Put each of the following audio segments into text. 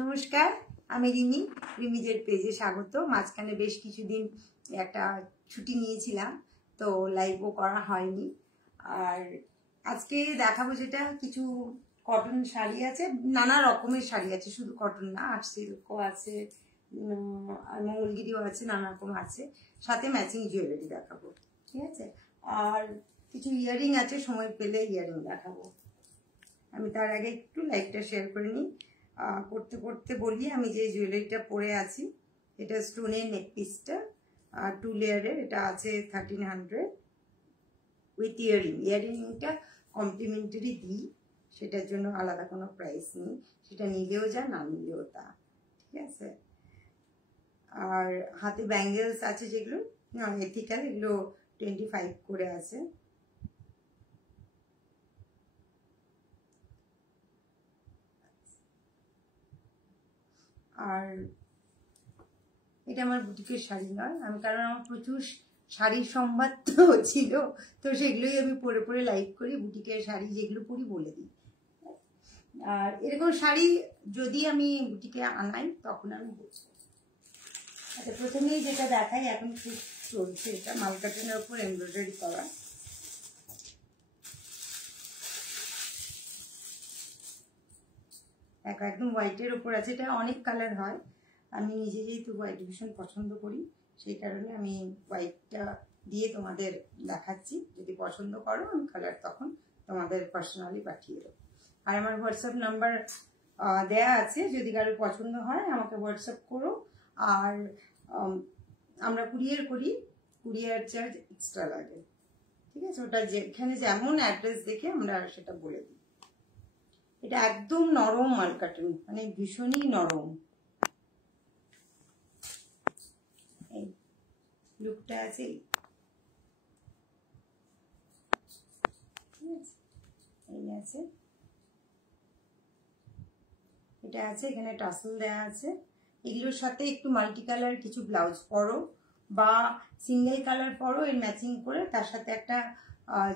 নমস্কার, আমি রিমি। রিমিজের পেজে স্বাগত। মাঝখানে বেশ কিছুদিন একটা ছুটি নিয়েছিলাম, তো লাইভও করা হয়নি। আর আজকে দেখাবো যেটা কিছু কটন শাড়ি আছে, নানা রকমের শাড়ি আছে, শুধু কটন না, আর সিল্কও আছে, আর মঙ্গলগিরিও আছে, নানা রকম আছে। সাথে ম্যাচিং জুয়েলারি দেখাবো, ঠিক আছে। আর কিছু ইয়ারিং আছে, সময় পেলে ইয়ারিং দেখাবো। আমি তার আগে একটু লাইভটা শেয়ার করে নিই। করতে করতে বলি, আমি যে জুয়েলারিটা পরে আছি এটা স্টোনের নেক পিসটা, 2 লেয়ারের, এটা আছে 1300 উইথ ইয়ারিং। ইয়ারিংটা কমপ্লিমেন্টারি দিই, সেটার জন্য আলাদা কোনো প্রাইস নেই, সেটা নিলেও যা না নিলেও তা, ঠিক আছে। আর হাতে ব্যাঙ্গেলস আছে যেগুলো এথিক্যাল, এগুলো 25 করে আছে। আর এটা আমার বুটিকের শাড়ি নয়, আমি কারণ আমার প্রচুর শাড়ির সম্ভার তো ছিল, তো সেগুলোই আমি পরে পরে লাইভ করি। বুটিকের শাড়ি যেগুলো পরি বলে দিই। আর এরকম শাড়ি যদি আমি বুটিকে আনাই তখন আমি বলবো। আচ্ছা, প্রথমেই যেটা দেখাই, এখন খুব চলছে, এটা মালকাটনের উপর এমব্রয়ডারি করা। একদম হোয়াইটের উপর আছে, এটা অনেক কালার হয়। আমি নিজে যেহেতু হোয়াইট ভীষণ পছন্দ করি, সেই কারণে আমি হোয়াইটটা দিয়ে তোমাদের দেখাচ্ছি। যদি পছন্দ করো আমি কালার তখন তোমাদের পার্সোনালি পাঠিয়ে দেবো। আর আমার হোয়াটসঅ্যাপ নাম্বার দেয়া আছে, যদি কারো পছন্দ হয় আমাকে হোয়াটসঅ্যাপ করো। আর আমরা কুরিয়ার করি, কুরিয়ার চার্জ এক্সট্রা লাগে, ঠিক আছে। ওটা যেখানে যেমন অ্যাড্রেস দেখে আমরা সেটা বলে দিই। এটা একদম নরম মালকাটন, মানে ভীষণই নরম। এই লুকটা আছে, এই আছে, এটা আছে, এখানে টাসেল দেয়া আছে। এগুলোর সাথে একটু মাল্টি কালার কিছু ব্লাউজ পরো বা সিঙ্গেল কালার পরো, এর ম্যাচিং করে তার সাথে একটা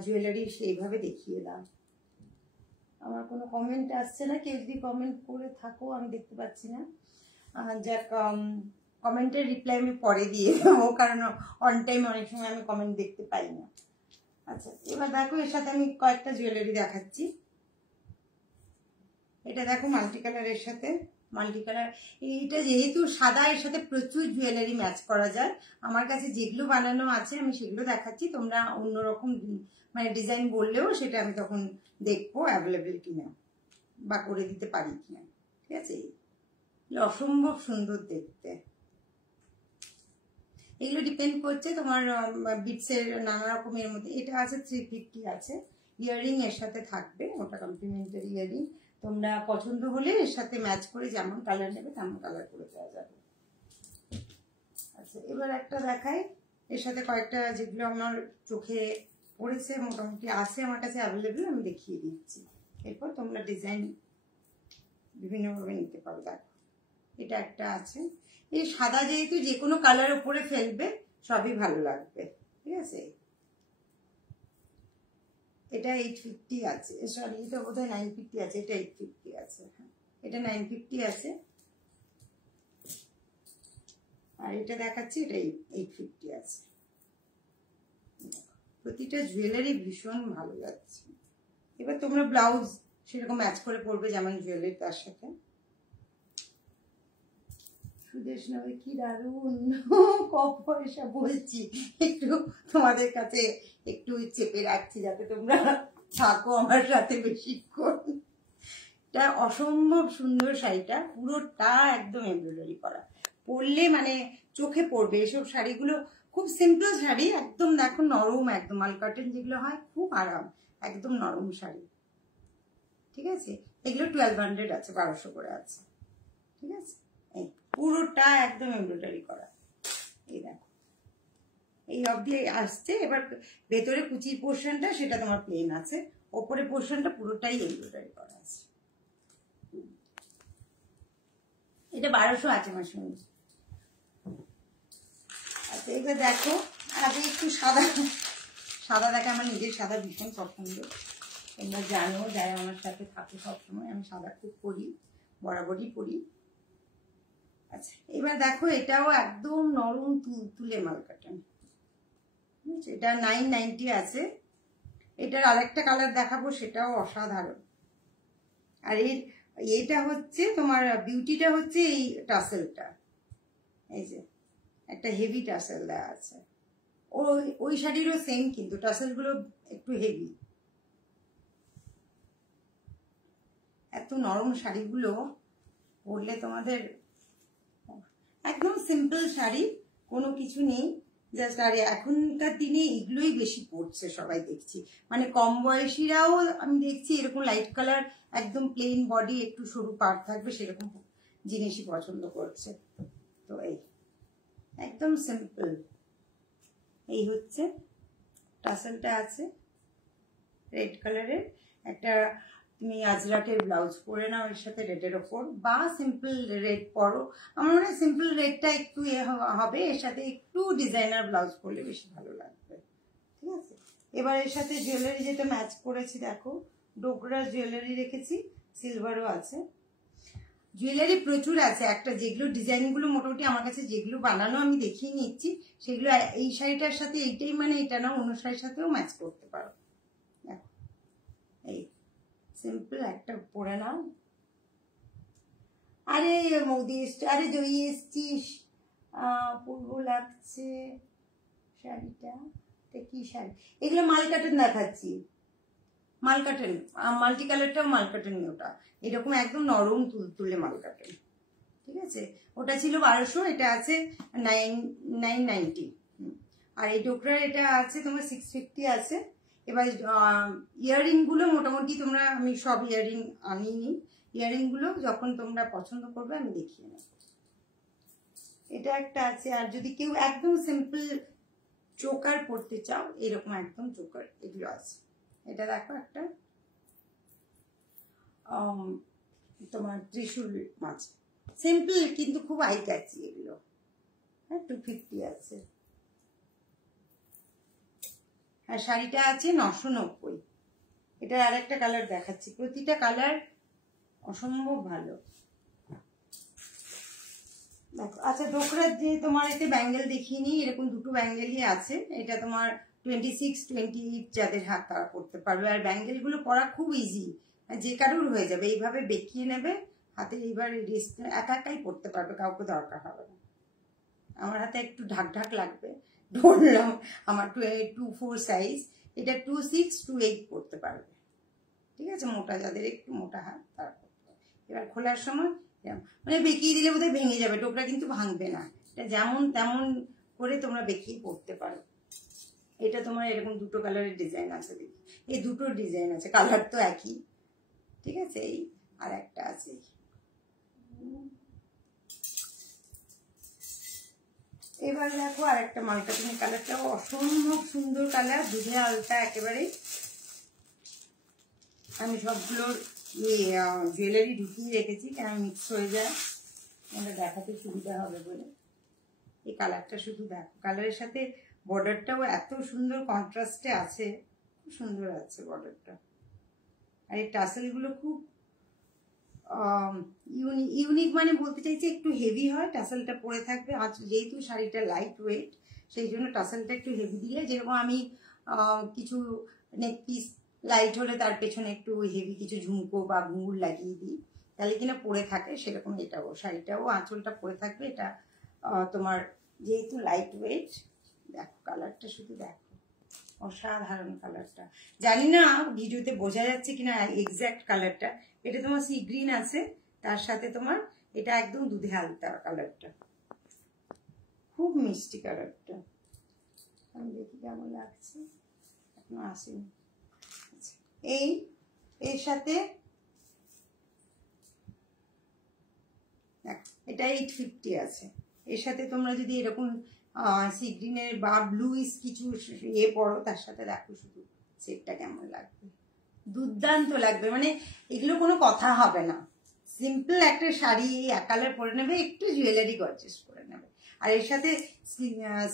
জুয়েলারি সেইভাবে দেখিয়ে দাও। আমার কোনো কমেন্ট আসছে না, কেউ যদি কমেন্ট করে থাকো আমি দেখতে পাচ্ছি না। যাক, কমেন্টের রিপ্লাই আমি পরে দিয়ে দেবো, কারণ অন টাইম অনেক সময় আমি কমেন্ট দেখতে পাই না। আচ্ছা, এবার দেখো, এর সাথে আমি কয়েকটা জুয়েলারি দেখাচ্ছি। এটা দেখো মাল্টি কালারের সাথে, মাল্টি কালার। এইটা যেহেতু সাদা, এর সাথে প্রচুর জুয়েলারি ম্যাচ করা যায়। আমার কাছে যেগুলো বানানো আছে আমি সেগুলো দেখাচ্ছি, তোমরা অন্যরকম মানে ডিজাইন বললেও সেটা আমি তখন দেখবো অ্যাভেলেবেল কিনা বা করে দিতে পারি কিনা, ঠিক আছে। অসম্ভব সুন্দর দেখতে। এগুলো ডিপেন্ড করছে তোমার বিটসের নানা রকমের মধ্যে। এটা আছে 350 আছে, ইয়াররিং এর সাথে থাকবে, ওটা কমপ্লিমেন্টারি ইয়াররিং। তোমরা পছন্দ হলে এর সাথে ম্যাচ করে যেমন কালার নেবে তেমন কালার করে দেওয়া যাবে। আচ্ছা, এবার একটা দেখাই, এর সাথে কয়েকটা যেগুলো আমার চোখে পড়েছে, মোটামুটি আছে আমার কাছে অ্যাভেলেবেল, আমি দেখিয়ে দিচ্ছি। এরপর তোমরা ডিজাইন বিভিন্নভাবে নিতে পারো। দেখো, এটা একটা আছে, এই সাদা যেহেতু যে কোনো কালার উপরে ফেলবে সবই ভালো লাগবে, ঠিক আছে। এটা 850 আছে, সরি এটা বোধহয় 950 আছে, এটা 850 আছে, হ্যাঁ এটা 950 আছে। আর এটা দেখাচ্ছি, এটা 850 আছে। প্রতিটা জুয়েলারি ভীষণ ভালো লাগছে। এবার তোমরা ব্লাউজ সেরকম ম্যাচ করে পরবে যেমন জুয়েলারি তার সাথে। সুদেশ নবে কি দারুণ কম পয়সা বলছি, একটু তোমাদের কাছে একটু চেপে রাখছি যাতে তোমরা থাকো আমার সাথে বেশিক্ষণ। এটা অসম্ভব সুন্দর শাড়িটা, পুরোটা একদম এমব্রয়ডারি করা, পরলে মানে চোখে পড়বে। এসব শাড়িগুলো খুব সিম্পল শাড়ি, একদম দেখো নরম, একদম মালকাটন যেগুলো হয় খুব আরাম, একদম নরম শাড়ি, ঠিক আছে। এগুলো 1200 আছে, 1200 করে আছে, ঠিক আছে। এই পুরোটা একদম এমব্রয়ডারি করা, এই দেখো এই অবধি আসছে। এবার ভেতরে কুচির পোর্শনটা সেটা তোমার প্লেন আছে, ওপরে পোর্শনটা পুরোটাই এমব্রয়ডারি করা আছে। এটা 1200 আছে আমার সঙ্গে। আচ্ছা, এবার দেখো, আগে একটু সাদা সাদা দেখে, আমার নিজের সাদা ভীষণ পছন্দ, তোমরা জানো, যারা আমার সাথে থাকে সবসময়, আমি সাদা খুব পরি, বরাবরই পরি। আচ্ছা এবার দেখো এটাও একদম নরম তুলে মাল কাটান, এটা 990 আছে। এটার আরেকটা কালার দেখাবো, সেটাও অসাধারণ। আর এটা হচ্ছে তোমার বিউটিটা হচ্ছে এই টাসেলটা, এই যে একটা হেভি টাসেল দেওয়া আছে। ওই শাড়িরও সেম, কিন্তু টাসেলগুলো একটু হেভি। এত নরম শাড়িগুলো পরলে তোমাদের, একদম সিম্পল শাড়ি, কোনো কিছু নেই জাস্ট। আর এখনকার দিনে এগুলোই বেশি পরছে সবাই দেখছি, মানে কম বয়সীরাও আমি দেখছি এরকম লাইট কালার, একদম প্লেন বডি, একটু সরু পাড় থাকবে সেরকম জিনিসই পছন্দ করছে। তো এই একদম সিম্পল, এই হচ্ছে টাসেলটা আছে রেড কালারের। একটা তুমি আজরাটের ব্লাউজ পরে নাও এর সাথে রেডের ওপর, বা সিম্পল রেড পরো। আমার মনে হয় সিম্পল রেডটা একটু হবে, এর সাথে একটু ডিজাইনার ব্লাউজ পরলে বেশি ভালো লাগবে। ঠিক আছে, এবার এর সাথে জুয়েলারি যেটা ম্যাচ করেছি, দেখো ডোকরা জুয়েলারি রেখেছি, সিলভারও আছে। জুয়েলারি প্রচুর আছে, একটা যেগুলো ডিজাইনগুলো মোটামুটি আমার কাছে যেগুলো বানানো আমি দেখিয়ে নিচ্ছি, সেগুলো এই শাড়িটার সাথে এইটাই, মানে এটা না অন্য শাড়ির সাথেও ম্যাচ করতে পারো। দেখো এই সিম্পল একটা পরে নাও। আরে মোদি আরে জয়ী এসছিস, পূর্ব লাগছে শাড়িটা। কি শাড়ি এগুলো? মাল কাটন দেখাচ্ছি, মাল কাটন, মাল্টি কালারটাও মাল কাটন, ওটা এরকম একদম নরম তুলতুলে মাল কাটন। ঠিক আছে, ওটা ছিল 1200, এটা আছে 990। আর এই ডোকরার এটা আছে তোমার 650 আছে। এবার ইয়াররিং গুলো মোটামুটি তোমরা, আমি সব ইয়াররিং আনিনি, ইয়াররিং গুলো যখন তোমরা পছন্দ করবে আমি দেখিয়ে নেব। এটা একটা আছে। আর যদি কেউ একদম সিম্পল চোকার পরতে চাও, এরকম একদম চোকার এগুলো আছে। এটা দেখো একটা তোমার ত্রিশূল মাছ, সিম্পল কিন্তু খুব আই ক্যাচি এগুলো। হ্যাঁ 250 আছে। আর শাড়িটা আছে 990। এটার আরেকটা কালার দেখাচ্ছি, প্রতিটা কালার অসম্ভব ভালো। দেখো আচ্ছা ডোকরার যে তোমার এতে ব্যাঙ্গেল দেখিয়ে নিই, এরকম দুটো ব্যাঙ্গেলই আছে। এটা তোমার 26, 28 যাদের হাত তারা করতে পারবে। আর ব্যাঙ্গেল গুলো পরা খুব ইজি, যে কারোর হয়ে যাবে। এইভাবে বেঁকিয়ে নেবে হাতে, এইবার রিস্ক একা একাই পরতে পারবে, কাউকে দরকার হবে না। আমার হাতে একটু ঢাক ঢাক লাগবে, ধরলাম আমার 24 সাইজ, এটা 26, 28 পরতে পারবে। ঠিক আছে, মোটা যাদের একটু মোটা হাত তারা করতে পারবে। এবার খোলার সময় মানে বেঁকিয়ে দিলে বোধহয় ভেঙে যাবে, টোকরা কিন্তু ভাঙবে না। এটা যেমন তেমন করে তোমরা বেঁকিয়ে পরতে পারো। এটা তোমার এরকম দুটো কালারের ডিজাইন আছে, দেখি এই দুটো ডিজাইন আছে, কালার তো একই। ঠিক আছে, এই আর একটা আছে। এবার দেখো আর একটা মালকাটিং, কালারটাও অসম্ভব সুন্দর কালার, দুধে আলতা একেবারে। আমি সবগুলোর জুয়েলারি ঢুকিয়ে রেখেছি, কেন মিক্স হয়ে যায়, আমাদের দেখাতে সুবিধা হবে বলে। এই কালারটা শুধু দেখো, কালারের সাথে বর্ডারটাও এত সুন্দর কন্ট্রাস্টে আছে, খুব সুন্দর আছে বর্ডারটা। আর এই টাসেলগুলো খুব ইউনিক, মানে বলতে চাইছি একটু হেভি হয়, টাসেলটা পরে থাকবে। আজ যেহেতু শাড়িটা লাইট ওয়েট, সেই জন্য টাসেলটা একটু হেভি দিলে, যেরকম আমি কিছু নেক পিস লাইট হলে তার পেছনে একটু হেভি কিছু ঝুমকো বা ঘুঙুর লাগিয়ে দিই, তাহলে কিনা পরে থাকে, সেরকম এটাও শাড়িটাও আঁচলটা পরে থাকবে। এটা তোমার যেহেতু লাইট ওয়েট, দেখো কালারটা শুধু দেখো, অসাধারণ কালারটা। জানি না ভিডিওতে বোঝা যাচ্ছে কিনা এক্সাক্ট কালারটা। এটা তোমার সি গ্রিন আছে, তার সাথে তোমার এটা একদম দুধে আলতা কালারটা, খুব মিষ্টি কালারটা। আমি দেখি কেমন লাগছে, এখনো আসেনি। এই এর সাথে এটা 850 আছে। এর সাথে তোমরা যদি এরকম সি গ্রিনের বা ব্লুইস কিছু পরো, তার সাথে দেখো শুধু সেটটা কেমন লাগবে, দুর্দান্ত লাগবে। মানে এগুলো কোনো কথা হবে না, সিম্পল একটা শাড়ি এক কালার পরে নেবে, একটু জুয়েলারি গর্জেস করে নেবে। আর এর সাথে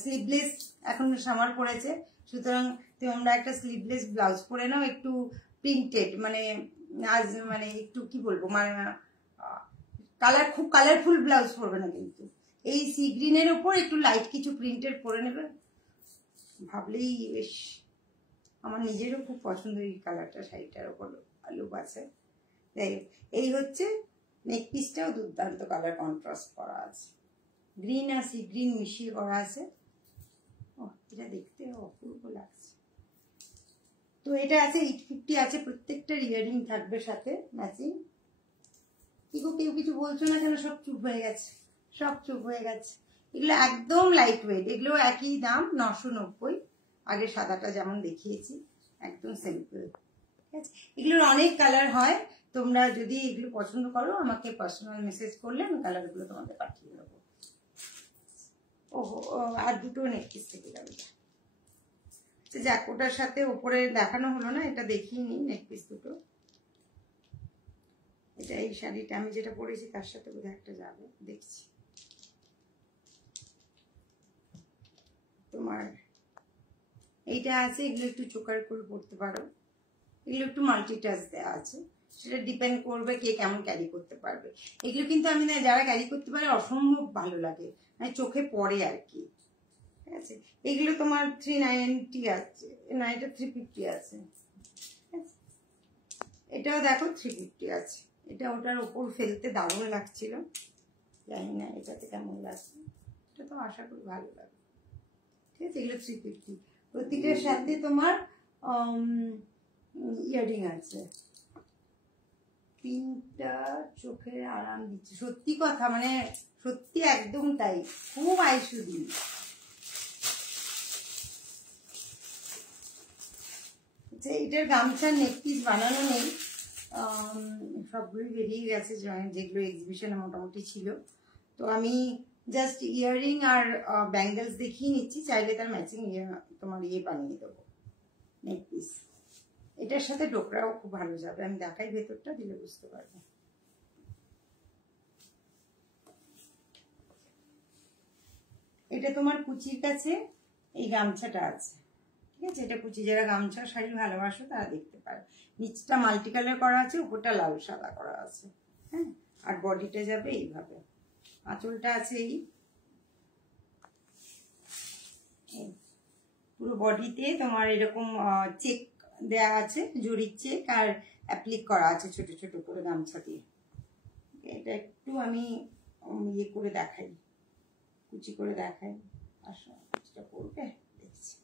স্লিভলেস এখন সামার পড়েছে, সুতরাং তোমরা একটা স্লিভলেস ব্লাউজ পরে নাও, একটু প্রিন্টেড, মানে আজ মানে একটু কি বলবো, মানে খুব কালারফুল ব্লাউজ পরবে না কিন্তু, এই সি গ্রিনের ওপর একটু লাইট কিছু প্রিন্টের পরে নেবে, ভাবলেই বেশ আমার নিজেরও খুব পছন্দ এই কালারটা, শাড়িটার ওপর লুক আছে। যাই হোক, এই হচ্ছে নেক পিসটাও দুর্দান্ত কালার কন্ট্রাস্ট করা আছে, গ্রিন আর সি গ্রিন মিশিয়ে করা আছে। ও এটা দেখতে অপূর্ব লাগছে। তো এটা আছে 850 আছে, প্রত্যেকটার ইয়ারিং থাকবে সাথে ম্যাচিং। কেউ কিছু বলছো না কেন? সব চুপ হয়ে গেছে, সব চুপ হয়ে গেছে। এগুলো একদম লাইট ওয়েট, এগুলো একই দাম 990। আগে সাদাটা যেমন দেখিয়েছি একদম সিম্পল, ঠিক আছে। এগুলোর অনেক কালার হয়, তোমরা যদি এগুলো পছন্দ করো আমাকে পার্সোনাল মেসেজ করলে আমি কালারগুলো তোমাদের পাঠিয়ে দেবো। ওহো, আর দুটো নেকপিস থেকে যাবে, যাক ওটার সাথে ওপরে দেখানো হলো না, এটা দেখিয়ে নিই নেকপিস দুটো। এটা এই শাড়িটা আমি যেটা পরেছি তার সাথে বোধহয় একটা যাবে, দেখছি। তোমার এইটা আছে, এগুলো একটু চোকার করে পড়তে পারো, এগুলো একটু মাল্টিটাচ দেওয়া আছে, সেটা ডিপেন্ড করবে কে কেমন ক্যারি করতে পারবে। এগুলো কিন্তু আমি না, যারা ক্যারি করতে পারে অসম্ভব ভালো লাগে, মানে চোখে পড়ে আর কি, ঠিক আছে। এগুলো তোমার 390 আছে, না এটা 350 আছে, এটাও দেখো 350 আছে। এটা ওটার ওপর ফেলতে দারুণ লাগছিল, জানি না এটাতে কেমন লাগছে, এটা তো আশা করি ভালো লাগে, ঠিক আছে। এগুলো 350, প্রত্যেকের সাথে তোমার ইয়ারিং আছে। তিনটা চোখে আরাম দিচ্ছে, সত্যি কথা, মানে সত্যি একদম তাই, খুব আইসুদি। এটার গামছার নেকপিস বানানো নেই, সবগুলোই বেরিয়ে গেছে জয়েন্ট, যেগুলো এক্সিবিশনে মোটামুটি ছিল। তো আমি জাস্ট ইয়াররিং আর ব্যাঙ্গেলস দেখিয়ে নিচ্ছি, চাইলে তার ম্যাচিং তোমার বানিয়ে দেবো নেকপিস। এটার সাথে ডোকরাও খুব ভালো যাবে, আমি দেখাই ভেতরটা, দিলে বুঝতে পারবে। এটা তোমার কুচির কাছে এই গামছাটা আছে, ঠিক আছে। এটা কুচি, যারা গামছা শাড়ি ভালোবাসো তারা দেখতে পারো। নিচটা মাল্টি কালার করা আছে, উপরটা লাল সাদা করা আছে, হ্যাঁ। আর বডিটা যাবে এইভাবে, আঁচলটা আছে এই পুরো বডিতে তোমার এরকম চেক দেয়া আছে, জরির চেক, আর অ্যাপ্লিক করা আছে ছোট ছোট করে গামছা দিয়ে। এটা একটু আমি ইয়ে করে দেখাই, কুচি করে দেখাই, আসো কুচিটা করবে, দেখছি।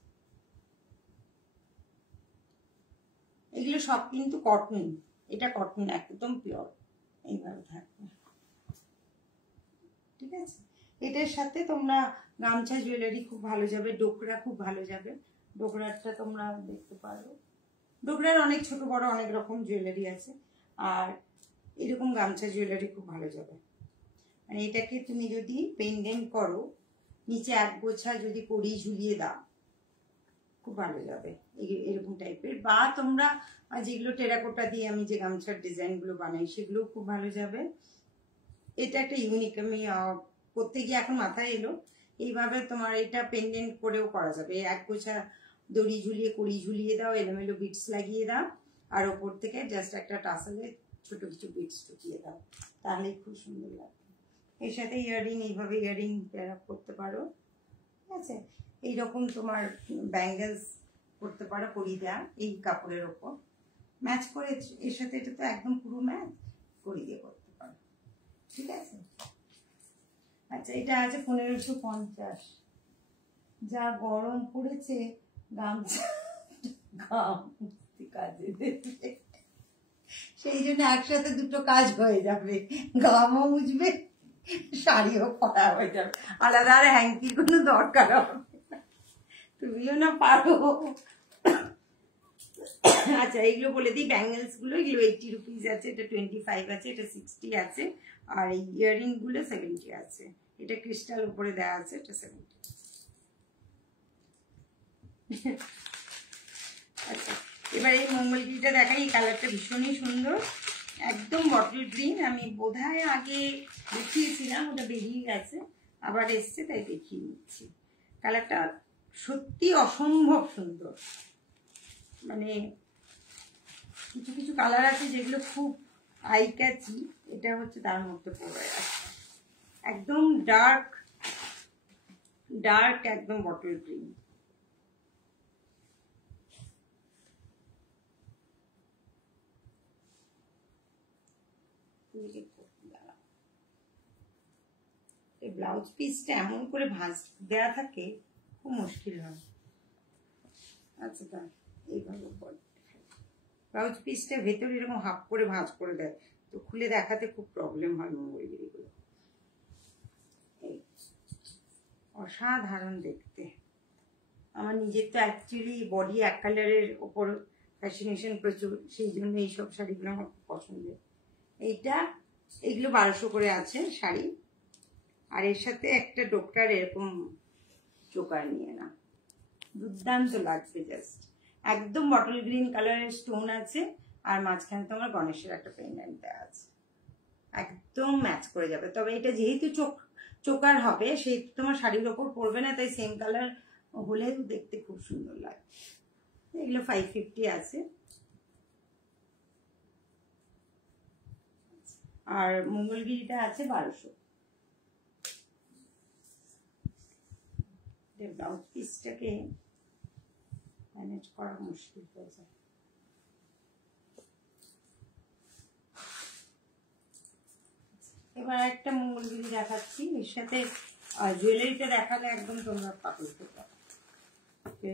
এগুলো সব কিন্তু কটন, এটা কটন একদম পিওর, এইভাবে থাকবে, ঠিক আছে। এটার সাথে তোমরা গামছা জুয়েলারি খুব ভালো যাবে, ডোকরা খুব ভালো যাবে। ডোকরাটা তোমরা দেখতে পারো, ডোকরার অনেক ছোট বড় অনেক রকম জুয়েলারি আছে, আর এরকম গামছা জুয়েলারি খুব ভালো যাবে। মানে এটাকে তুমি যদি পেন্ডেন্ট করো, নিচে এক গোছা যদি কড়ি ঝুলিয়ে দাও, খুব ভালো যাবে এরকম টাইপের। বা তোমরা যেগুলো টেরাকোটা দিয়ে আমি যে গামছার ডিজাইনগুলো বানাই সেগুলো খুব ভালো যাবে। এটা একটা ইউনিক, আমি করতে গিয়ে এখন মাথায় এলো, এইভাবে তোমার এটা পেন্ডেন্ট করেও করা যাবে। এক গোছা দড়ি ঝুলিয়ে কড়ি ঝুলিয়ে দাও, এলোমেলো বিটস লাগিয়ে দাও, আর ওপর থেকে জাস্ট একটা টাসেলে ছোট কিছু বিটস ঢুকিয়ে দাও, তাহলেই খুব সুন্দর লাগবে। এর সাথে ইয়াররিং, এইভাবে ইয়াররিং করতে পারো, ঠিক আছে। এইরকম তোমার ব্যাঙ্গেলস করতে পারো, কড়ি দেওয়া এই কাপড়ের ওপর ম্যাচ করে, এর সাথে এটা তো একদম পুরো ম্যাচ, কড়ি দিয়ে করতে পারো, ঠিক আছে। আচ্ছা, এটা আছে 1550, যা গরম পড়েছে গামছা কাজে দেবে, সেই জন্য একসাথে দুটো কাজ হয়ে যাবে, গামও মুছবে শাড়িও পরা হয়ে যাবে, আলাদা আর হ্যাঙ্কির কোনো দরকার হবে না, তুমিও না পারো। আচ্ছা, এইগুলো বলে দিই, ব্যাঙ্গেলস গুলো এগুলো 80 রুপিস আছে, এটা 25 আছে, এটা 60 আছে, আর এই ইয়াররিং গুলো 70 আছে। এটা ক্রিস্টাল উপরে দেওয়া আছে, এটা 70। আচ্ছা, এবার এই মঙ্গলগিরিটা দেখাই, এই কালারটা ভীষণই সুন্দর, একদম বটল গ্রিন। আমি বোধহয় আগে দেখিয়েছিলাম, ওটা বেরিয়ে গেছে, আবার এসছে তাই দেখিয়ে নিচ্ছি। কালারটা সত্যি অসম্ভব সুন্দর, মানে কিছু কিছু কালার আছে যেগুলো খুব আই ক্যাচি, এটা হচ্ছে তার মধ্যে পড়ে আছে একদম ডার্ক ডার্ক একদম বটল গ্রিন। এই ব্লাউজ পিসটা এমন করে ভাঁজ দেওয়া থাকে, খুব মুশকিল হয়। আচ্ছা তা এইভাবে ব্লাউজ পিসটা ভেতরে এরকম হাফ করে ভাঁজ করে দেয়, তো খুলে দেখাতে খুব প্রবলেম হয় মঙ্গলগিরিগুলো। এই অসাধারণ দেখতে। আমার নিজের তো অ্যাকচুয়ালি বডি এক কালারের ওপর ফ্যাসিনেশন প্রচুর, সেই জন্য এইসব শাড়িগুলো আমার খুব পছন্দের। এইগুলো 1200 করে আছে শাড়ি, আর এর সাথে একটা ডোকটার এরকম চোকার নিয়ে না, দুর্দান্ত লাগছে। জাস্ট একদম বটল গ্রিন কালারের স্টোন আছে, আর মাঝখানে তোমার গণেশের একটা পেন্ডেন্ট দেওয়া আছে, একদম ম্যাচ করে যাবে। তবে এটা যেহেতু চোকার হবে, সেই তোমার শাড়ির ওপর পরবে না, তাই সেম কালার হলেও দেখতে খুব সুন্দর লাগে। এগুলো 550 আছে। আর মঙ্গলগিরিটা আছে 1200। ব্লাউজ পিসটাকে ম্যানেজ করা মুশকিল হয়ে যায়। এবার একটা মঙ্গলগিরি দেখাচ্ছি, এর সাথে জুয়েলারিটা দেখালে একদম তোমরা পাগল হয়ে যাবে।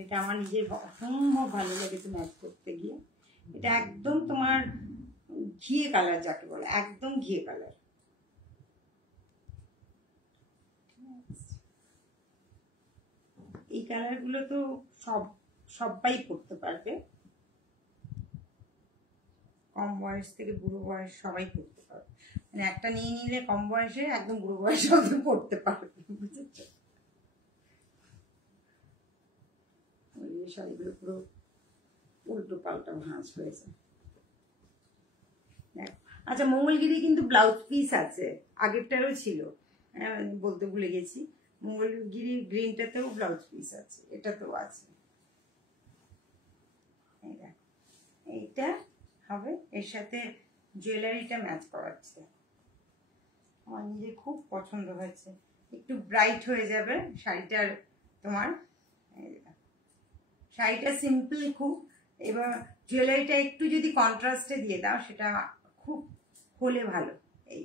এটা আমার নিজের অসম্ভব ভালো লেগেছে ম্যাচ করতে গিয়ে। এটা একদম তোমার ঘিয়ে কালার যাকে বলে, একদম ঘিয়ে কালার। এই কালার গুলো তো সবাই পড়তে পারবে, কম বয়স থেকে বুড়ো বয়স সবাই পড়তে পারবে। মানে একটা নিয়ে নিলে কম বয়সে একদম বুড়ো বয়সে পড়তে পারবে, বুঝেছ? শাড়িগুলো পুরো উল্টো পাল্টা ভাঁজ হয়েছে। আচ্ছা, মঙ্গলগিরি কিন্তু ব্লাউজ পিস আছে, আগেরটারও ছিল, বলতে ভুলে গেছি। মঙ্গলগিরি গ্রিনটাতেও ব্লাউজ পিস আছে, এটাতেও আছে। এইটা হবে, এর সাথে জুয়েলারিটা ম্যাচ করাচ্ছে। আমার নিজে খুব পছন্দ হয়েছে, একটু ব্রাইট হয়ে যাবে শাড়িটার তোমার। শাড়িটা সিম্পল খুব, এবার জুয়েলারিটা একটু যদি কন্ট্রাস্টে দিয়ে দাও সেটা খুব হলে ভালো। এই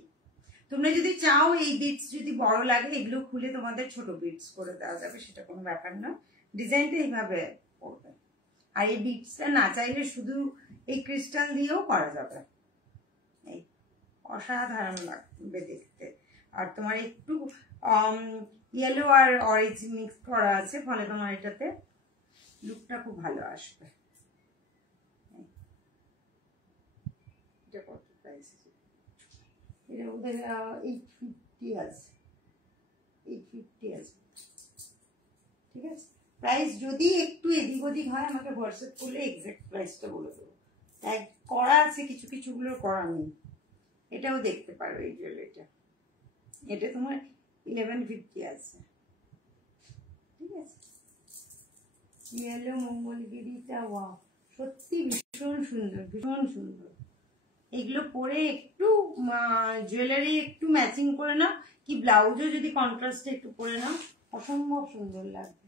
তোমরা যদি চাও এই বিটস যদি বড় লাগে, এগুলো খুলে তোমাদের ছোট বিটস করে দেওয়া যাবে, সেটা কোনো ব্যাপার না। ডিজাইনটা এইভাবে করবে। আর এই বিটসটা না চাইলে শুধু এই ক্রিস্টাল দিয়েও করা যাবে। এই অসাধারণ লাগবে দেখতে। আর তোমার একটু ইয়েলো আর অরেঞ্জ মিক্স করা আছে, ফলে তোমার এটাতে লুকটা খুব ভালো আসবে। এটা কত প্রাইস? এটা ওদের 850 আছে, 850 আছে। ঠিক আছে, প্রাইস যদি একটু এদিক ওদিক হয় আমাকে হোয়াটসঅ্যাপ করলে এক্সাক্ট প্রাইসটা বলে দেবো। তাই করা আছে, কিছু কিছুগুলোর করা নেই। এটাও দেখতে পারো, এই জুয়েলারিটা, এটা তোমার 1150 আছে। ঠিক আছে, ইয়েলো মঙ্গলগিরিটা ওয়াও, সত্যি ভীষণ সুন্দর, ভীষণ সুন্দর। এগুলো পরে একটু জুয়েলারি একটু ম্যাচিং করে নাও, কি ব্লাউজও যদি কন্ট্রাস্টে একটু পরে নাও, অসম্ভব সুন্দর লাগবে।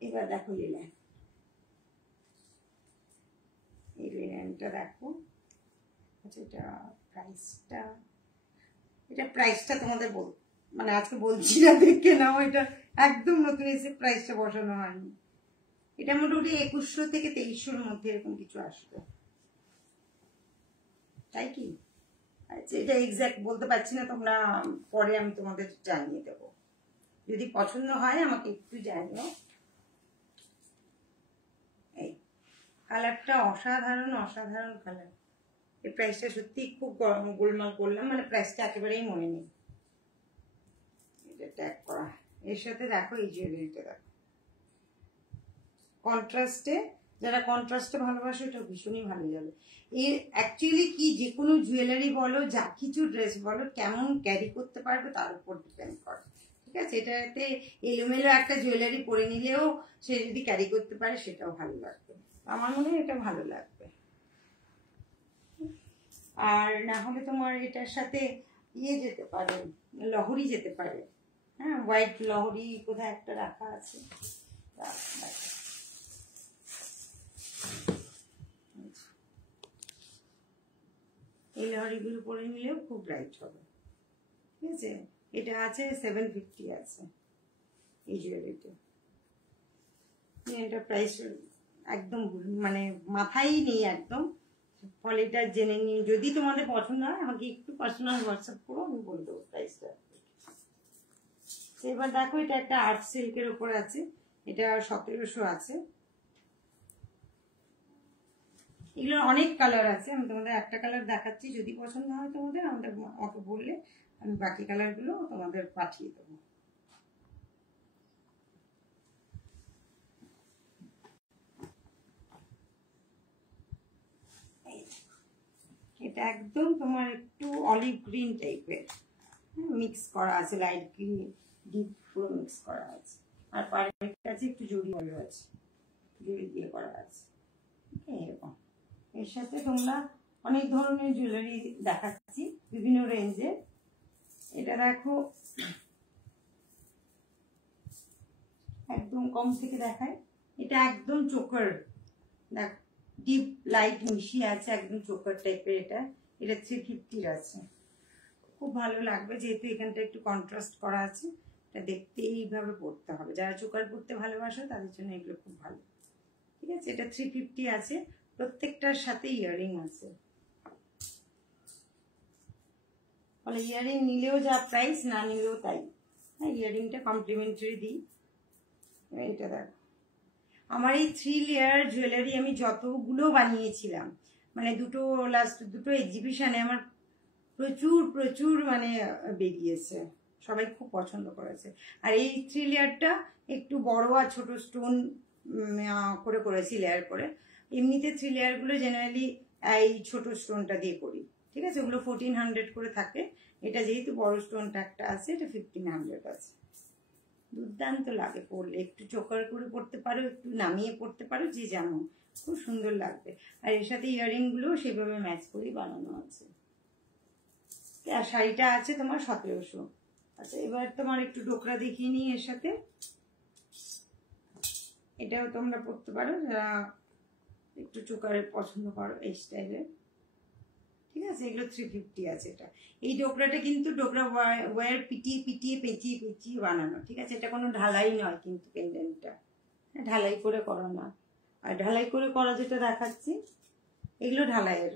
এবার দেখো লিলেন, এই লিলেনটা দেখো। আচ্ছা, এটা প্রাইসটা তোমাদের মানে আজকে বলছি না, দেখে নাও। এটা একদম নতুন এসে, প্রাইসটা বসানো হয়নি। এটা মোটামুটি 2100 থেকে 2300 মধ্যে এরকম কিছু আসবে, তাই কি? আচ্ছা, এটা এক্সাক্ট বলতে পারছি না, তোমরা পরে আমি তোমাদের জানিয়ে দেবো। যদি পছন্দ হয় আমাকে একটু জানিও। এই কালারটা অসাধারণ, অসাধারণ কালার। এই প্রাইসটা সত্যি খুব গোলমাল করলাম, মানে প্রাইসটা একেবারেই মনে নেই। এটা ট্যাগ করা, এর সাথে দেখো এই জুয়েলারিটা দেখো কন্ট্রাস্টে। যারা কন্ট্রাস্টে ভালোবাসে এটা ভীষণই ভালো যাবে। এর অ্যাকচুয়ালি কি, যে কোনো জুয়েলারি বলো, যা কিছু ড্রেস বলো, কেমন ক্যারি করতে পারবে তার উপর ডিপেন্ড করে। ঠিক আছে, এটাতে এলোমেলো একটা জুয়েলারি পরে নিলেও সে যদি ক্যারি করতে পারে সেটাও ভালো লাগবে। আমার মনে হয় এটা ভালো লাগবে। আর না হলে তোমার এটার সাথে ইয়ে যেতে পারে, লহরি যেতে পারে। হ্যাঁ, হোয়াইট লহরি কোথায় একটা রাখা আছে, এই লহরিগুলো পরে নিলেও খুব ব্রাইট হবে। ঠিক আছে, এটা আছে 750 আছে এই জুয়েলারিটা। এটা প্রাইস একদম মানে মাথায় নেই একদম, ফলে এটা জেনে নিন। যদি তোমাদের পছন্দ হয় আমাকে একটু পার্সোনাল হোয়াটসঅ্যাপ করো, আমি বলে দেবো প্রাইসটা। এবার দেখো, এটা একটা আর্ট সিল্কের উপর আছে, এটা 1700 আছে। এগুলোর অনেক কালার আছে, আমি তোমাদের একটা কালার দেখাচ্ছি, যদি পছন্দ হয় তোমাদের আমাকে বললে আমি বাকি কালারগুলো তোমাদের পাঠিয়ে দেবো। এটা একদম তোমার একটু অলিভ গ্রিন টাইপের মিক্স করা আছে, লাইট গ্রিন ডিপ পুরো মিক্স করা আছে। আর পাড়ের কাছে একটু জড়ি বড় আছে, জড়ি দিয়ে করা আছে। এরকম এর সাথে তোমরা অনেক ধরনের জুয়েলারি দেখাচ্ছি বিভিন্ন রেঞ্জে। এটা দেখো একদম কম থেকে দেখায়, এটা একদম চোকার, দেখ ডিপ লাইট মিশিয়ে আছে, একদম চোকার টাইপের। এটা 350 আছে, খুব ভালো লাগবে যেহেতু এখানটা একটু কন্ট্রাস্ট করা আছে। এটা দেখতে এইভাবে পড়তে হবে, যারা চোকার পড়তে ভালোবাসো তাদের জন্য এগুলো খুব ভালো। ঠিক আছে, এটা 350 আছে, প্রত্যেকটার সাথে ইয়াররিং আছে। ফলে ইয়াররিং নিলেও যা প্রাইস, না নিলেও তাই। হ্যাঁ, ইয়াররিংটা কমপ্লিমেন্টারি দিই। এটা দেখো, আমার এই 3 লেয়ার জুয়েলারি আমি যতগুলো বানিয়েছিলাম, মানে লাস্ট দুটো এক্সিবিশনে আমার প্রচুর প্রচুর মানে বেরিয়েছে, সবাই খুব পছন্দ করেছে। আর এই 3 লেয়ারটা একটু বড় আর ছোট স্টোন করে করেছি লেয়ার করে। এমনিতে 3 লেয়ারগুলো জেনারেলি এই ছোট স্টোনটা দিয়ে করি। ঠিক আছে, ওগুলো 1400 করে থাকে। এটা যেহেতু বড় স্টোনটা একটা আছে, এটা 1500 আছে। দুর্দান্ত লাগে পরলে, একটু চোকার করে পড়তে পারো, একটু নামিয়ে পড়তে পারো, যে যেমন, খুব সুন্দর লাগবে। আর এর সাথে ইয়াররিং গুলো সেভাবে ম্যাচ করেই বানানো আছে। আর শাড়িটা আছে তোমার 1700। আচ্ছা, এবার তোমার একটু ডোকরা দেখিয়ে নিই এর সাথে। এটাও তোমরা পরতে পারো যারা একটু চোকারের পছন্দ করো এই স্টাইলের। ঠিক আছে, এগুলো 350 আছে। এটা এই ডোকরাটা কিন্তু ডোকরা ওয়্যার পিটিয়ে পিটিয়ে পেঁচিয়ে পেঁচিয়ে বানানো। ঠিক আছে, এটা কোনো ঢালাই নয় কিন্তু, পেন্ডেন্টটা ঢালাই করে করা না। আর ঢালাই করে করা যেটা দেখাচ্ছি, এগুলো ঢালাইয়ের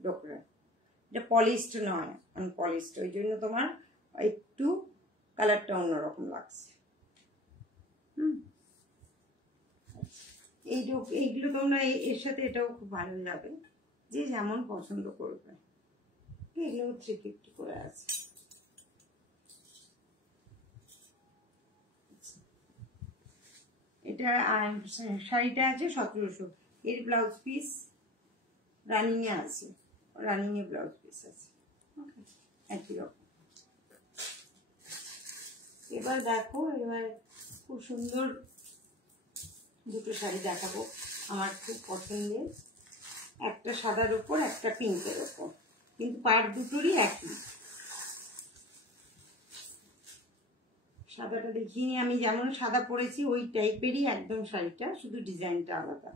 ডোকরা, এটা পলিশড নয়, আনপলিশড। ওই জন্য তোমার একটু কালারটা অন্যরকম লাগছে। এইগুলো তোমরা এর সাথে এটাও খুব ভালো যাবে, যে যেমন পছন্দ করবে। এগুলো 350 করে আছে। এটা শাড়িটা আছে 1700। এর ব্লাউজ পিস রানিং এ আছে, রানিং এ ব্লাউজ পিস আছে। ওকে, একই রকম। এবার দেখো, এবার খুব সুন্দর দুটো শাড়ি দেখাবো আমার খুব পছন্দের। একটা সাদার উপর, একটা পিঙ্কের উপর, কিন্তু পাড় দুটোরই একই। সাদাটা দেখিনি আমি, যেমন সাদা পরেছি ওই টাইপেরই একদম শাড়িটা, শুধু ডিজাইনটা আলাদা।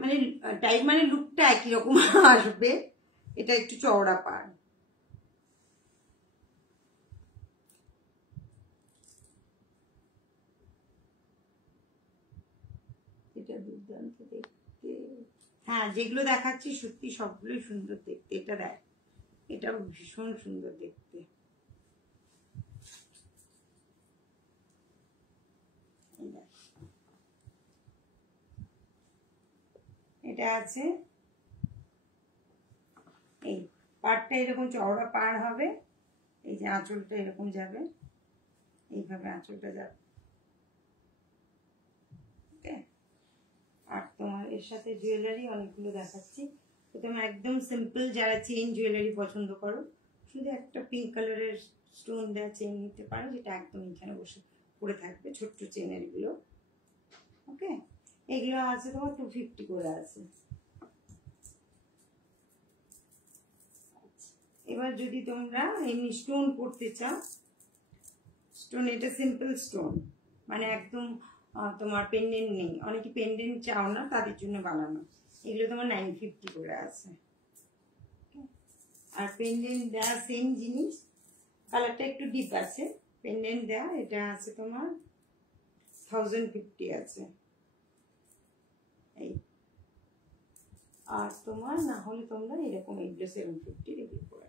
মানে টাইপ মানে লুকটা একই রকম আসবে। এটা একটু চওড়া পাড়। এটা দুর্দান্ত দেখতে। হ্যাঁ, যেগুলো দেখাচ্ছি সত্যি সবগুলোই সুন্দর দেখতে। এটা দেখ, এটাও ভীষণ সুন্দর দেখতে। এটা আছে, এই পাড়টা এরকম চওড়া পাড় হবে। এই যে আঁচলটা এরকম যাবে, এইভাবে আঁচলটা যাবে। ওকে, আর তোমার এর সাথে জুয়েলারি অনেকগুলো দেখাচ্ছি। প্রথমে একদম সিম্পল, যারা চেইন জুয়েলারি পছন্দ করো, শুধু একটা পিঙ্ক কালারের স্টোন দেওয়া চেইন নিতে পারো, যেটা একদম এখানে বসে পড়ে থাকবে, ছোট্ট চেইনের গুলো। ওকে, এগুলো আছে তোমার 250 করে আছে। এবার যদি তোমরা এমনি স্টোন করতে চাও, স্টোন এটা সিম্পল স্টোন, মানে একদম তোমার পেন্ডেন্ট নেই, অনেকে পেন্ডেন্ট চাও না তাদের জন্য বানানো। এগুলো তোমার 950 করে আছে। আর পেন্ডেন্ট দেওয়া সেম জিনিস, কালারটা একটু ডিপ আছে, পেন্ডেন্ট দেওয়া এটা আছে তোমার 1050 আছে। এই আর তোমার না হলে তোমরা এরকম এগুলো 750 এগুলো করে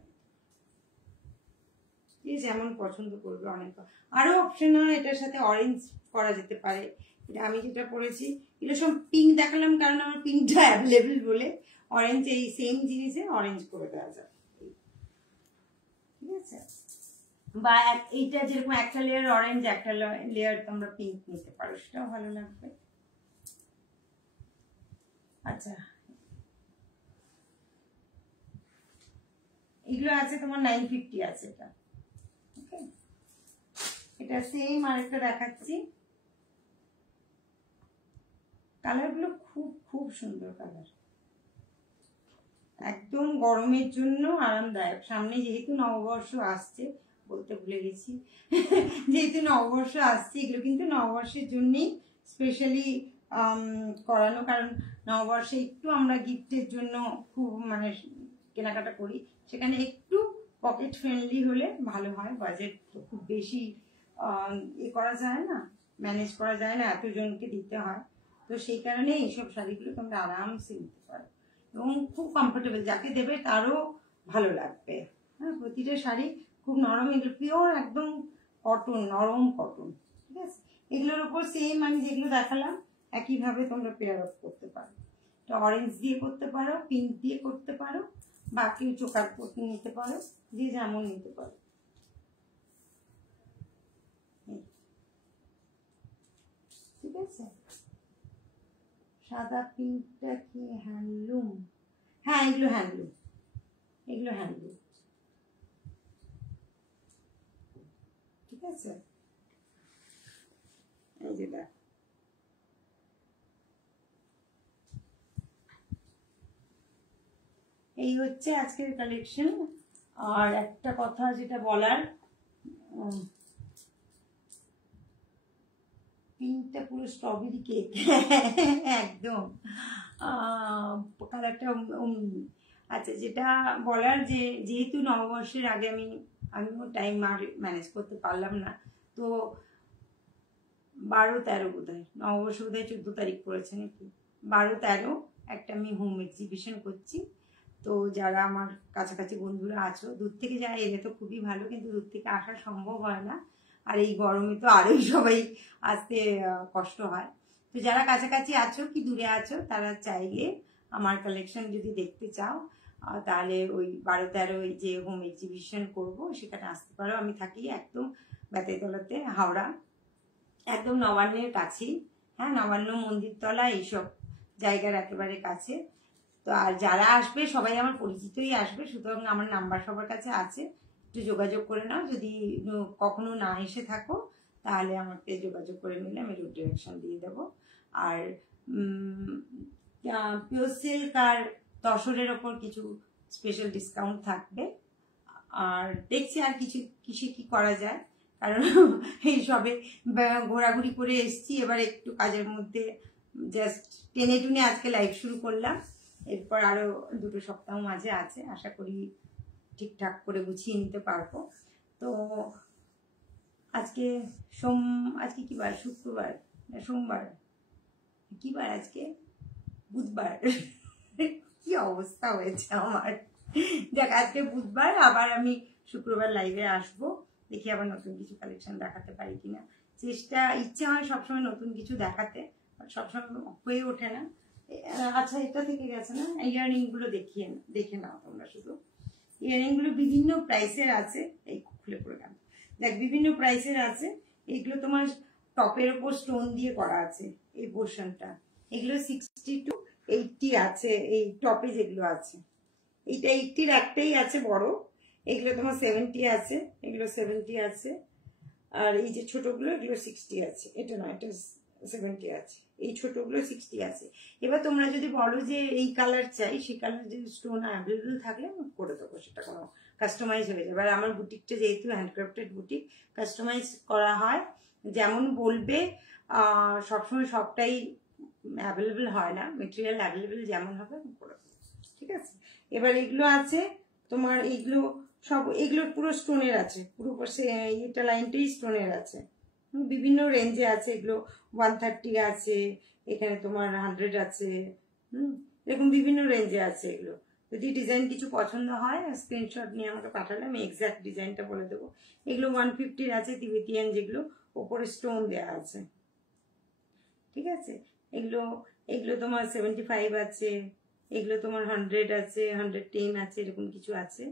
যে যেমন পছন্দ করবে। অনেক আরো অপশন হয়, এটার সাথে অরেঞ্জ করা যেতে পারে। এটা আমি যেটা পরেছি এগুলো সব পিঙ্ক দেখালাম কারণ আমার পিঙ্কটা অ্যাভেলেবেল বলে, অরেঞ্জ এই সেম জিনিসে অরেঞ্জ করে দেওয়া যায়, ঠিক আছে। বা এইটা যেরকম একটা লেয়ার অরেঞ্জ একটা লেয়ার তোমরা পিঙ্ক নিতে পারো, সেটাও ভালো লাগবে। আচ্ছা এগুলো আছে তোমার 950 আছে এটা, ওকে। এটা সেম আরেকটা দেখাচ্ছি, কালারগুলো খুব খুব সুন্দর কালার, একদম গরমের জন্য আরামদায়ক। সামনে যেহেতু নববর্ষ আসছে, বলতে ভুলে গেছি, যেহেতু নববর্ষ আসছে, এগুলো কিন্তু নববর্ষের জন্যই স্পেশালি করানো, কারণ নববর্ষে একটু আমরা গিফটের জন্য খুব মানে কেনাকাটা করি, সেখানে একটু পকেট ফ্রেন্ডলি হলে ভালো হয়। বাজেট খুব বেশি এ করা যায় না, ম্যানেজ করা যায় না, এতজনকে দিতে হয়, তো সেই কারণে এইসব শাড়িগুলো তোমরা আরামসে নিতে পারো এবং খুব কমফোর্টেবল, যাকে দেবে তারও ভালো লাগবে। হ্যাঁ, প্রতিটা শাড়ি খুব নরম, এগুলো পিওর একদম কটন, নরম কটন, ঠিক আছে। এগুলোর উপর সেম আমি যেগুলো দেখালাম একইভাবে তোমরা পেয়ার আপ করতে পারো। এটা অরেঞ্জ দিয়ে করতে পারো, পিঙ্ক দিয়ে করতে পারো, বা কেউ চোকার পট্টি নিতে পারো, যে যেমন নিতে পারো, ঠিক আছে। সাদা পিঙ্কটা কি হ্যান্ডলুম? হ্যাঁ এগুলো হ্যান্ডলুম, এগুলো হ্যান্ডলুম, ঠিক আছে। এই যেটা এই হচ্ছে আজকের কালেকশন। আর একটা কথা যেটা বলার, পিঙ্কটা পুরো স্ট্রবেরি কেক, একদম কালারটা। আচ্ছা যেটা বলার, যে যেহেতু নববর্ষের আগে আমিও টাইম ম্যানেজ করতে পারলাম না, তো 12-13 বোধ হয় নববর্ষ, বোধ হয় 14 তারিখ পড়েছে নাকি, 12-13 একটা আমি হোম এক্সিবিশন করছি। তো যারা আমার কাছাকাছি বন্ধুরা আছো, দূর থেকে যারা এলে তো খুবই ভালো, কিন্তু দূর থেকে আসা সম্ভব হয় না, আর এই গরমে তো আরোই সবাই আসতে কষ্ট হয়। তো যারা কাছাকাছি আছো কি দূরে আছো, তারা চাইলে আমার কালেকশন যদি দেখতে চাও, তাহলে ওই 12-13 যে হোম এক্সিবিশন করব সেখানে আসতে পারো। আমি থাকি একদম বেতাইতলাতে, হাওড়া, একদম নবান্নের কাছেই। হ্যাঁ, নবান্ন, মন্দিরতলা, এইসব জায়গার একেবারে কাছে। তো আর যারা আসবে সবাই আমার পরিচিতই আসবে, সুতরাং আমার নাম্বার সবার কাছে আছে, একটু যোগাযোগ করে নাও। যদি কখনো না এসে থাকো তাহলে আমাকে যোগাযোগ করে নিলে আমি রুট ডিরেকশন দিয়ে দেবো। আর পিওর সিল্ক আর তসরের ওপর কিছু স্পেশাল ডিসকাউন্ট থাকবে। আর দেখছি আর কিছু কি করা যায়, কারণ এই সবে ঘোরাঘুরি করে এসছি, এবার একটু কাজের মধ্যে জাস্ট টেনে টুনে আজকে লাইভ শুরু করলাম। এরপর আরো 2 সপ্তাহ মাঝে আছে, আশা করি ঠিকঠাক করে গুছিয়ে নিতে পারবো। তো আজকে আজকে কি বার? শুক্রবার না সোমবার? কি বার আজকে? বুধবার। কি অবস্থা হয়েছে আমার। দেখ আজকে বুধবার, আবার আমি শুক্রবার লাইভে আসবো, দেখি আবার নতুন কিছু কালেকশন দেখাতে পারি কিনা। ইচ্ছা হয় সবসময় নতুন কিছু দেখাতে, সবসময় হয়ে ওঠে না। আচ্ছা এটা থেকে গেছে না, ইয়াররিং গুলো দেখে নাও তোমরা। শুধু ইয়াররিং গুলো বিভিন্ন প্রাইসের আছে, এই খুলে পড়ে গেল, দেখ বিভিন্ন প্রাইসের আছে। এইগুলো তোমার টপের ওপর স্টোন দিয়ে করা আছে, এই পোর্শনটা। এগুলো 60 to 80 আছে, এই টপে যেগুলো আছে। এইটা 80-র একটাই আছে বড়, এগুলো তোমার 70 আছে, এগুলো 70 আছে। আর এই যে ছোটগুলো এগুলো 60 আছে। এটা না, এটা 70 আছে, এই ছোটগুলো 60 আছে। এবার তোমরা যদি বলো যে এই কালার চাই, সেই কালার যদি স্টোন অ্যাভেলেবল থাকলে আমি করে দেবো, সেটা কোনো কাস্টমাইজ হয়ে যাবে। আর আমার বুটিকটা যেহেতু হ্যান্ডক্রাফটেড বুটিক, কাস্টমাইজ করা হয়, যেমন বলবে সবসময় সবটাই অ্যাভেলেবল হয় না, মেটেরিয়াল অ্যাভেলেবল যেমন হবে আমি করে দেবো, ঠিক আছে। এবার এগুলো আছে তোমার, এইগুলো সব, এগুলো পুরো স্টোনের আছে, পুরো এটা লাইনটাই স্টোনের আছে, বিভিন্ন রেঞ্জে আছে। এগুলো 130 আছে, এখানে তোমার 100 আছে, এরকম বিভিন্ন রেঞ্জে আছে। এগুলো যদি ডিজাইন কিছু পছন্দ হয় স্ক্রিনশট নিয়ে আমাকে পাঠালে আমি এক্সাক্ট ডিজাইনটা বলে দেবো। এগুলো 150 আছে, তিবেতিয়ান, যেগুলো ওপরে স্টোন দেওয়া আছে, ঠিক আছে। এগুলো এগুলো তোমার 75 আছে, এগুলো তোমার 100 আছে, 110 আছে, এরকম কিছু আছে।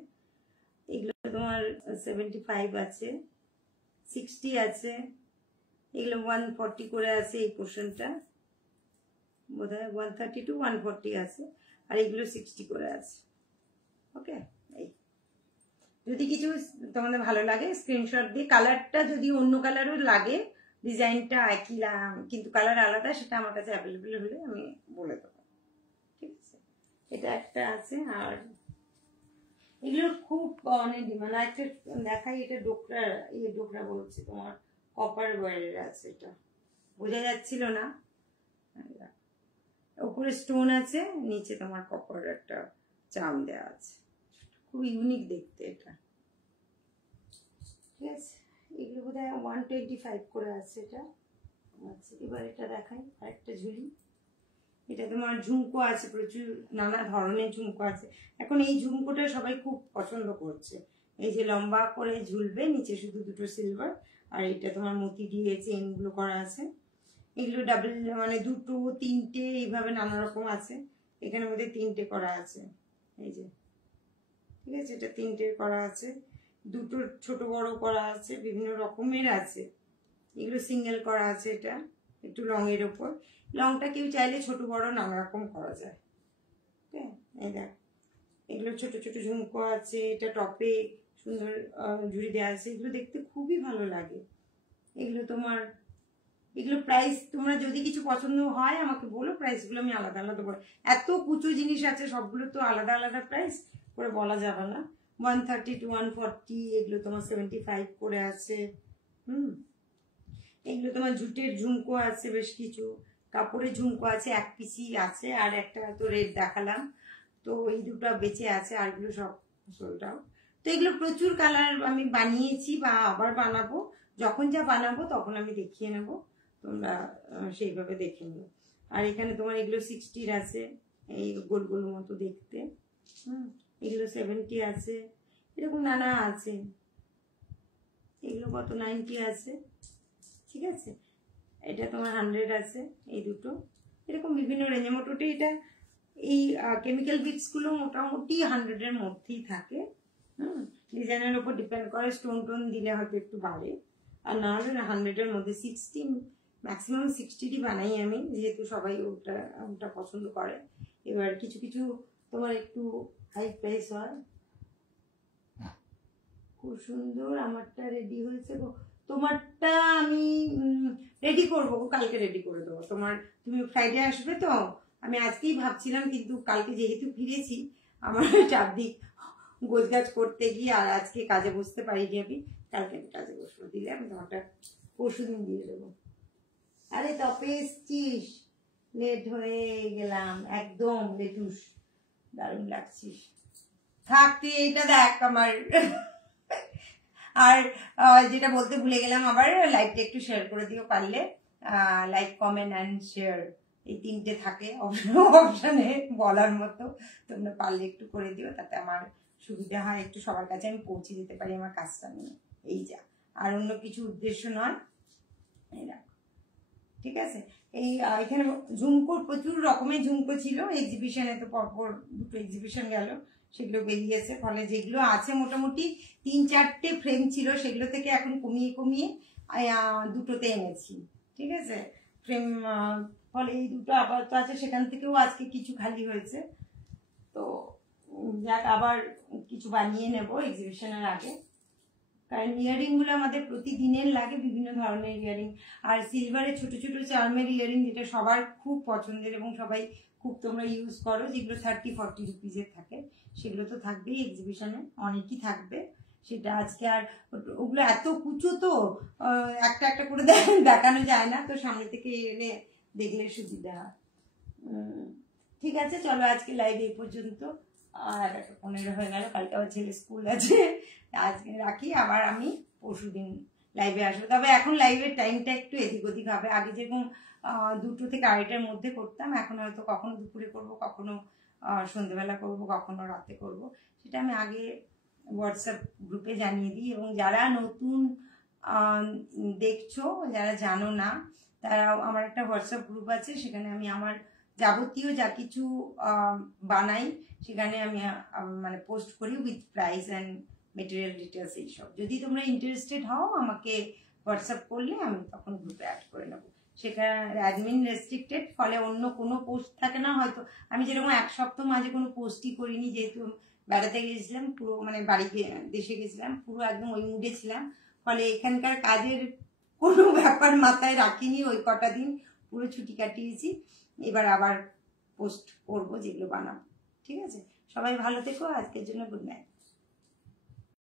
এগুলো তোমার 75 আছে, 60 আছে, এগুলো 140 করে আছে, এই পোর্শনটা বোধহয় 130 to 140 আছে, আর এগুলো 60 করে আছে। ওকে, এই যদি কিছু তোমাদের ভালো লাগে স্ক্রিনশট দিয়ে, কালারটা যদি অন্য কালারও লাগে, ডিজাইনটা একই কিন্তু কালার আলাদা, সেটা আমার কাছে অ্যাভেলেবল হলে আমি বলে দেবো, ঠিক আছে। এটা একটা আছে, আর এগুলোর খুব অনেক ডিমান্ড। একটা দেখাই, এটা ডোকরা, ডোকরা বলছি তোমার কপার ওয়্যারের আছে, এটা বোঝা যাচ্ছিল না, উপরে স্টোন আছে, নিচে তোমার কপার একটা চাম দেওয়া আছে, খুব ইউনিক দেখতে এটা, ঠিক আছে। এগুলো বোধহয় 125 করে আছে এটা। আচ্ছা, এবার এটা দেখাই, আরেকটা ঝুলি। এটা তোমার ঝুমকো আছে, প্রচুর নানা ধরনের ঝুমকো আছে। এখন এই ঝুমকোটা সবাই খুব পছন্দ করছে, এই যে লম্বা করে ঝুলবে, নিচে শুধু দুটো সিলভার, আর এটা তোমার মতি দিয়ে চেইনগুলো করা আছে। এগুলো ডাবল, মানে দুটো, তিনটে, এইভাবে নানা রকম আছে। এখানে মধ্যে 3টে করা আছে, এই যে, ঠিক আছে, এটা 3টে করা আছে, দুটো ছোট বড় করা আছে, বিভিন্ন রকমের আছে। এগুলো সিঙ্গেল করা আছে, এটা একটু লং এর ওপর, লংটা কেউ চাইলে ছোট বড় নানা রকম করা যায়। হ্যাঁ, এই দেখ, এগুলো ছোট ছোট ঝুমকো আছে, এটা টপে সুন্দর ঝুড়ি দেওয়া আছে, এগুলো দেখতে খুবই ভালো লাগে। এগুলো তোমার, এগুলো প্রাইস তোমরা যদি কিছু পছন্দ হয় আমাকে বলো, প্রাইসগুলো আমি আলাদা আলাদা বলো। এত কুচো জিনিস আছে, সবগুলো তো আলাদা আলাদা প্রাইস করে বলা যাবে না। 130 to 140, এগুলো তোমার 75 করে আছে। এগুলো তোমার জুটের ঝুমকো আছে, বেশ কিছু কাপড়ের ঝুমকো আছে, এক পিসি আছে, আর একটা তো রেড দেখালাম, তো এই দুটো বেঁচে আছে, আর এগুলো সব সোলটাও। তো এগুলো প্রচুর কালার আমি বানিয়েছি বা আবার বানাবো, যখন যা বানাবো তখন আমি দেখিয়ে নেব, তোমরা সেইভাবে দেখে নিও। আর এখানে তোমার এগুলো 60 আছে, এই গোল গোল মতো দেখতে, এগুলো 70 আছে, এরকম নানা আছে। এগুলো কত 90 আছে, ঠিক আছে। এটা তোমার 100 আছে, এই দুটো, এরকম বিভিন্ন রেঞ্জে। মোটামুটি এটা এই কেমিক্যাল বিটসগুলো মোটামুটি 100-এর মধ্যেই থাকে। ডিজাইনের উপর ডিপেন্ড করে, স্টোন টোন দিলে হয়তো একটু বাড়ে, আর না হলে 100-এর মধ্যে। 60, ম্যাক্সিমাম 60টি বানাই আমি, যেহেতু সবাই ওটা পছন্দ করে। এবার কিছু কিছু তোমার একটু হাই প্রাইস হয়। খুব সুন্দর, আমারটা রেডি হয়েছে গো, তোমারটা আমি রেডি করবো, কালকে রেডি করে দেবো। তুমি ফ্রাইডে আসবে তো, আমি আজকেই ভাবছিলাম, কিন্তু কালকে যেহেতু ফিরেছি আমার চারদিক গোছগাছ করতে গিয়ে আর আজকে কাজে বসতে পারিনি আমি, কালকে আমি কাজে বসবো, দিলে আমি তোমারটা পরশুদিন দিয়ে দেবো। আরে তবে এসছিস, লেট হয়ে গেলাম একদম, লেটুস, দারুণ লাগছিস, থাক তুই এইটা দেখ আমার। আর যেটা বলতে ভুলে গেলাম, আবার লাইকটা একটু শেয়ার করে দিও পারলে, লাইক, কমেন্ট অ্যান্ড শেয়ার, এই 3টে থাকে অপশানে বলার মতো, তোমরা পারলে একটু করে দিও, তাতে আমার সুবিধা হয়, একটু সবার কাছে আমি পৌঁছে দিতে পারি আমার কাজটা নিয়ে, এই যা, আর অন্য কিছু উদ্দেশ্য নয়। এই দেখো, ঠিক আছে। এই এখানে ঝুমকোর প্রচুর রকমের ঝুমকো ছিল এক্সিবিশনে, তো পরপর দুটো এক্সিবিশন গেল, সেগুলো বেরিয়েছে, ফলে যেগুলো আছে মোটামুটি 3-4টে ফ্রেম ছিল, সেগুলো থেকে এখন কমিয়ে কমিয়ে দুটোতে এনেছি, ঠিক আছে ফ্রেম। ফলে এই দুটো আপাতত আছে, সেখান থেকেও আজকে কিছু খালি হয়েছে, তো যাক, আবার কিছু বানিয়ে নেব এক্সিবিশনের আগে, কারণ ইয়ারিংগুলো আমাদের প্রতিদিনের লাগে, বিভিন্ন ধরনের ইয়ারিং। আর সিলভারের ছোট ছোট চার্মের ইয়ারিং, যেটা সবার খুব পছন্দের এবং সবাই খুব তোমরা ইউজ করো, যেগুলো 30-40 রুপিজের থাকে, সেগুলো তো থাকবেই এক্সিবিশনে, অনেকই থাকবে। সেটা আজকে আর ওগুলো এত কুচো তো একটা একটা করে দেখানো যায় না, তো সামনে থেকে এনে দেখলে সুবিধা হয়। ঠিক আছে, চলো আজকে লাইভ এই পর্যন্ত। আর 15 হয়ে গেল, কালকে আবার ছেলে স্কুল আছে, আজকে রাখি। আবার আমি পরশুদিন লাইভে আসবো, তবে এখন লাইভের টাইমটা একটু এদিক ওদিক হবে। আগে যেরকম 2টো থেকে 2:30-এর মধ্যে করতাম, এখন হয়তো কখনো দুপুরে করব, কখনো সন্ধ্যেবেলা করব, কখনো রাতে করব। সেটা আমি আগে হোয়াটসঅ্যাপ গ্রুপে জানিয়ে দিই। এবং যারা নতুন দেখছো, যারা জানো না, তারাও, আমার একটা হোয়াটসঅ্যাপ গ্রুপ আছে, সেখানে আমি আমার যাবতীয় যা কিছু বানাই সেখানে আমি মানে পোস্ট করি with price and material details এইসব। যদি তোমরা ইন্টারেস্টেড হও আমাকে হোয়াটসঅ্যাপ করলে আমি তখন গ্রুপে অ্যাড করে নেবো। সেখানে অ্যাডমিন রেস্ট্রিক্টেড, ফলে অন্য কোনো পোস্ট থাকে না। হয়তো আমি যেরকম 1 সপ্তাহ মাঝে কোনো পোস্টই করিনি, যেহেতু বেড়াতে গেছিলাম, পুরো মানে বাড়িতে দেশে গেছিলাম, পুরো একদম ওই মুডে ছিলাম, ফলে এখানকার কাজের কোনো ব্যাপার মাথায় রাখিনি, ওই কটা দিন পুরো ছুটি কাটিয়েছি। এবার আবার পোস্ট করবো যেগুলো বানাবো। ঠিক আছে, সবাই ভালো থেকো, আজকের জন্য গুড নাইট।